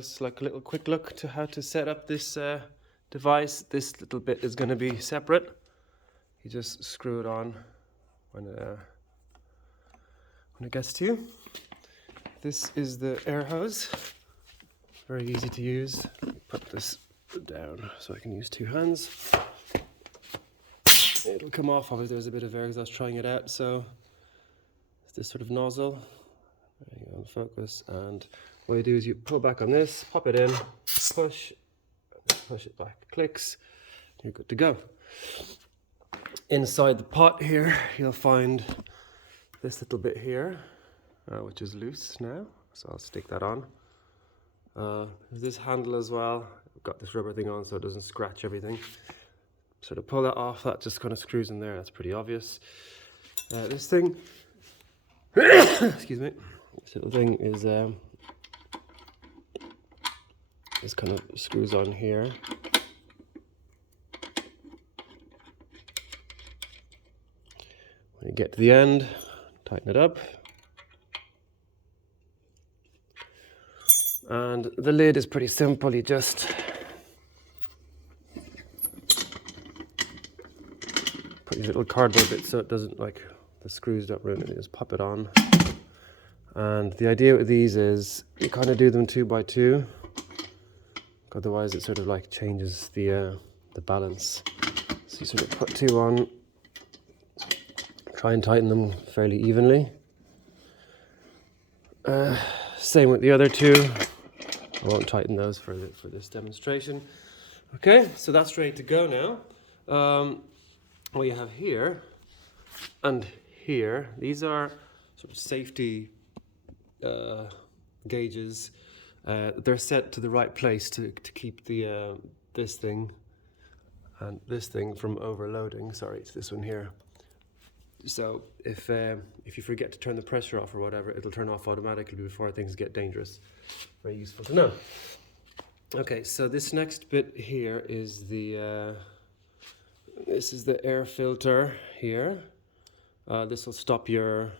this like a little quick look to how to set up this device. This little bit is going to be separate. You just screw it on when it gets to you. This is the air hose. Very easy to use. Put this down so I can use two hands. It'll come off. Obviously there's a bit of air because I was trying it out. So it's this sort of nozzle. There you go, focus. And what you do is you pull back on this, pop it in, push it back, clicks, you're good to go. Inside the pot here, you'll find this little bit here, which is loose now. So I'll stick that on. There's this handle as well. I've got this rubber thing on so it doesn't scratch everything. So to pull that off, that just kind of screws in there. That's pretty obvious. This thing, excuse me, this little thing is kind of screws on here. When you get to the end, tighten it up. And the lid is pretty simple. You just put these little cardboard bits so it doesn't, like, the screws don't ruin it. You just pop it on. And the idea with these is you kind of do them 2 by 2. Otherwise it sort of like changes the balance. So you sort of put 2 on. Try and tighten them fairly evenly. Same with the other 2. I won't tighten those for this demonstration. Okay, so that's ready to go now. What you have here and here, these are sort of safety gauges. They're set to the right place to keep the this thing and this thing from overloading. Sorry, it's this one here. So if you forget to turn the pressure off or whatever, it'll turn off automatically before things get dangerous. Very useful to know. Okay, so this next bit here is this is the air filter here. This will stop your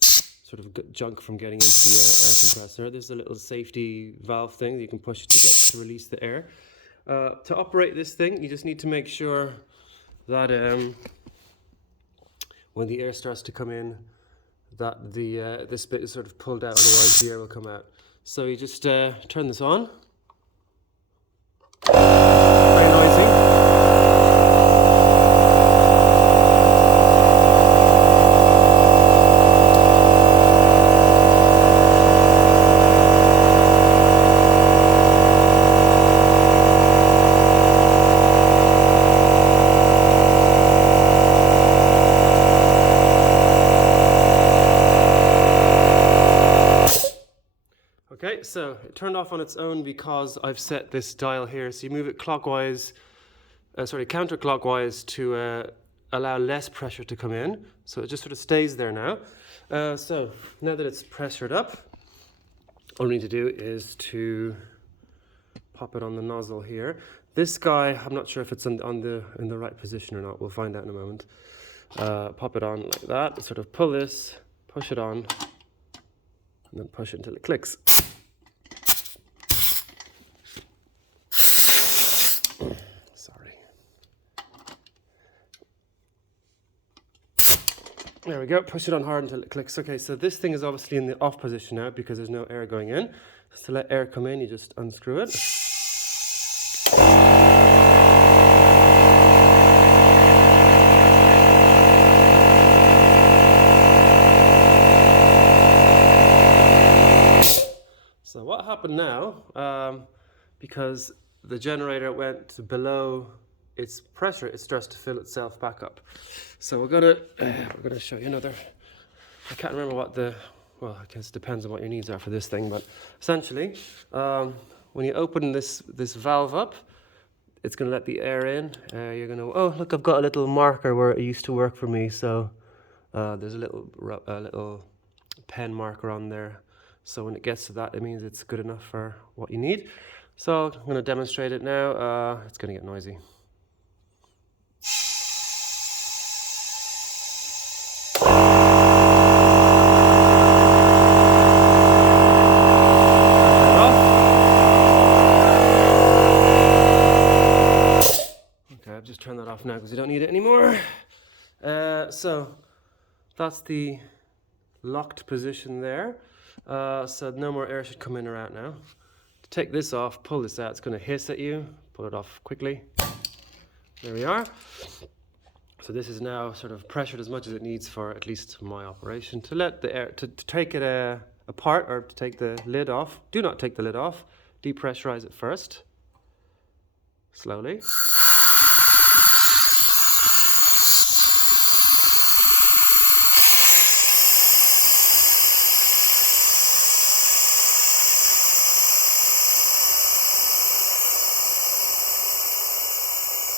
sort of junk from getting into the air compressor. There's a little safety valve thing that you can push to release the air. To operate this thing, you just need to make sure that when the air starts to come in, that this bit is sort of pulled out, otherwise the air will come out. So you just turn this on. Very noisy. Okay, so it turned off on its own because I've set this dial here. So you move it counterclockwise to allow less pressure to come in. So it just sort of stays there now. So now that it's pressured up, all we need to do is to pop it on the nozzle here. This guy, I'm not sure if it's in the right position or not. We'll find out in a moment. Pop it on like that. Sort of pull this, push it on, and then push it until it clicks. Sorry. There we go. Push it on hard until it clicks. Okay, so this thing is obviously in the off position now because there's no air going in. So to let air come in, you just unscrew it. So what happened now, because the generator went below its pressure, it starts to fill itself back up. So we're gonna show you another. I can't remember what well, I guess it depends on what your needs are for this thing, but essentially, when you open this valve up, it's gonna let the air in. You're gonna, oh look, I've got a little marker where it used to work for me. So there's a little pen marker on there. So when it gets to that, it means it's good enough for what you need. So I'm going to demonstrate it now. It's going to get noisy. turn that off now because we don't need it anymore. So that's the locked position there. So no more air should come in or out now. To take this off, pull this out, it's going to hiss at you. Pull it off quickly. There we are. So this is now sort of pressured as much as it needs for at least my operation. To let the air, to take it apart or to take the lid off, do not take the lid off. Depressurize it first, slowly.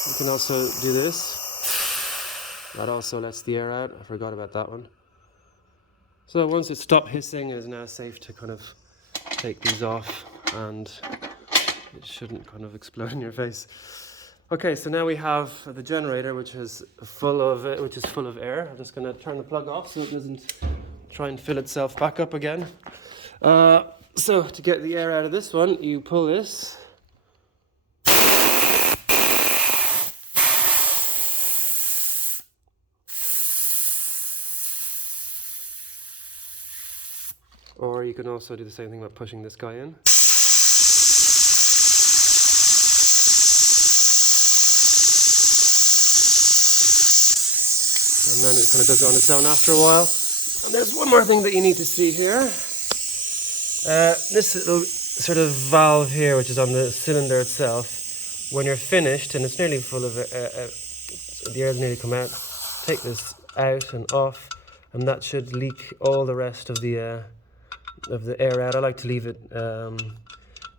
You can also do this. That also lets the air out. I forgot about that one. So once it stopped hissing, it is now safe to kind of take these off, and it shouldn't kind of explode in your face. Okay, so now we have the generator, which is full of air. I'm just going to turn the plug off so it doesn't try and fill itself back up again. So to get the air out of this one, you pull this. Or you can also do the same thing by pushing this guy in. And then it kind of does it on its own after a while. And there's one more thing that you need to see here. This little sort of valve here, which is on the cylinder itself, when you're finished and it's nearly full of the air's nearly come out, take this out and off, and that should leak all the rest of the air out. I like to leave it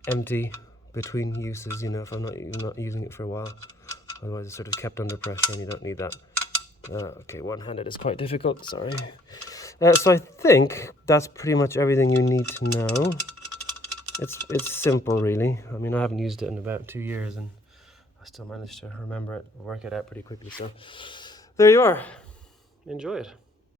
empty between uses, you know, if I'm not using it for a while. Otherwise it's sort of kept under pressure and you don't need that. Okay, one-handed is quite difficult, sorry. So I think that's pretty much everything you need to know. It's simple, really. I mean, I haven't used it in about 2 years and I still managed to remember it, work it out pretty quickly. So there you are. Enjoy it.